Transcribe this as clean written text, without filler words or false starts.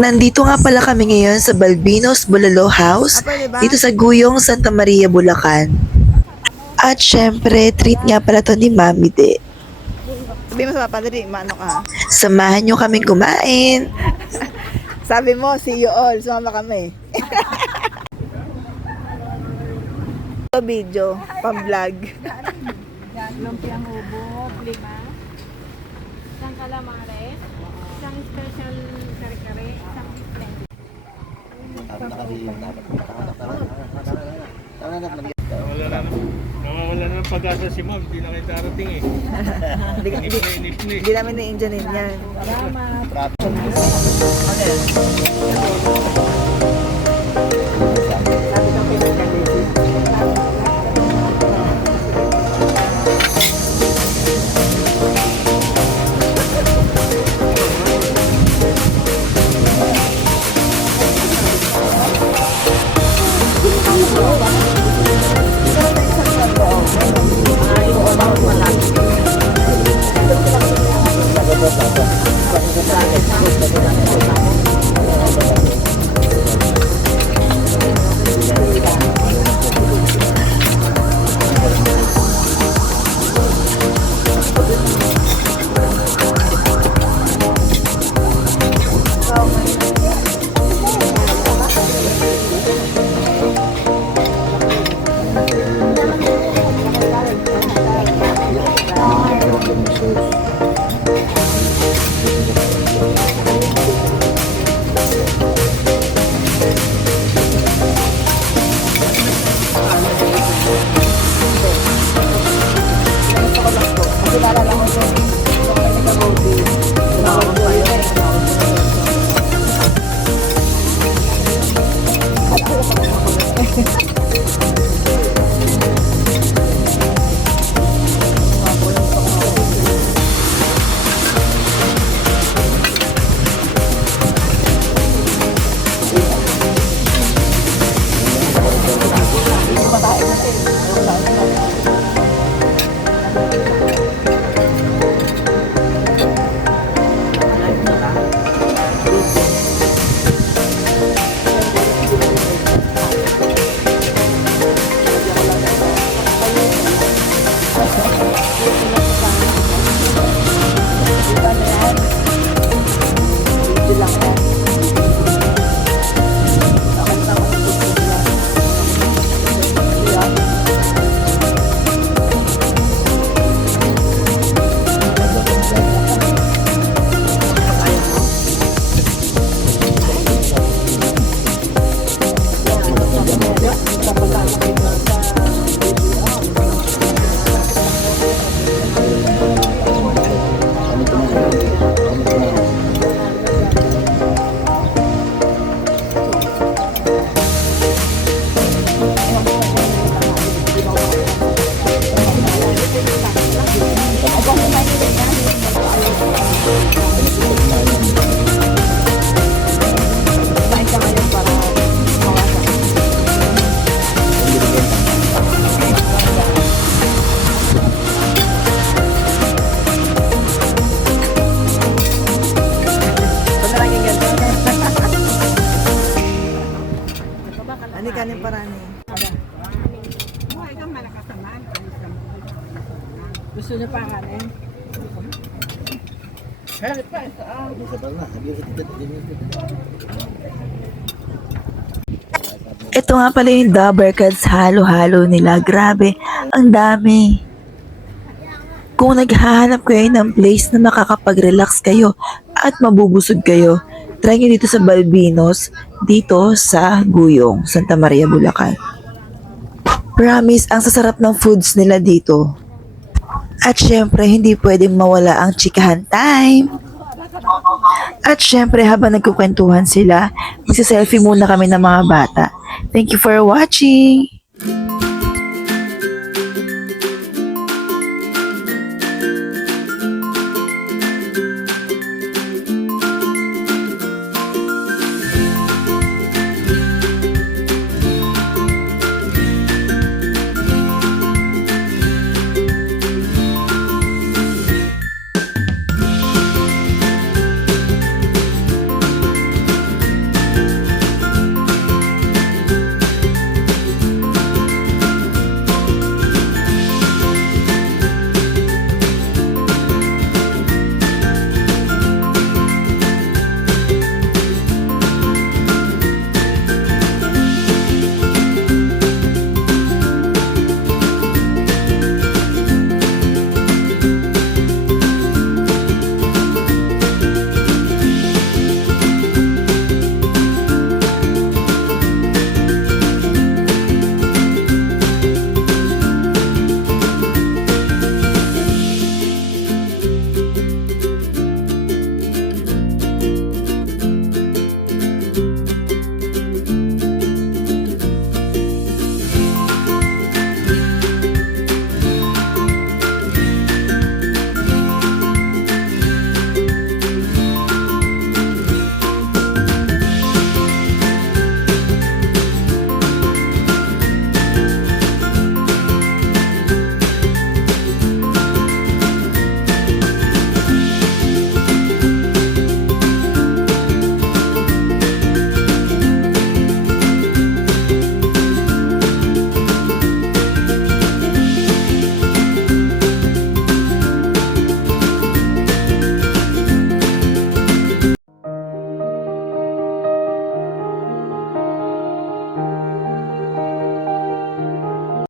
Nandito nga pala kami ngayon sa Balbinos Bulalo House, dito sa Guyong, Santa Maria, Bulacan. At syempre, treat nga pala to ni Mami De. Sabi mo sa papadali, maano ka? Samahan nyo kaming kumain. Sabi mo, see you all. Sumama kami. Video, pang-vlog. Lumpiang ubo, 5. Isang calamares, isang special kare-kare, isang splendid. Nawawala na ng pag-asa si Ma'am, hindi na kayo darating eh. Hindi namin na-engineer yan. Ano kanin parani? Gusto niyo pa kanin? Ito nga pala yung Dabbercats halo-halo nila. Grabe, ang dami. Kung naghahanap kayo ng place na makakapag-relax kayo at mabubusog kayo, try nyo dito sa Balbinos, dito sa Guyong, Santa Maria, Bulacan. Promise, ang sasarap ng foods nila dito. At syempre, hindi pwedeng mawala ang chikahan time. At syempre, habang nagkukwentuhan sila, magsiselfie muna kami ng mga bata. Thank you for watching!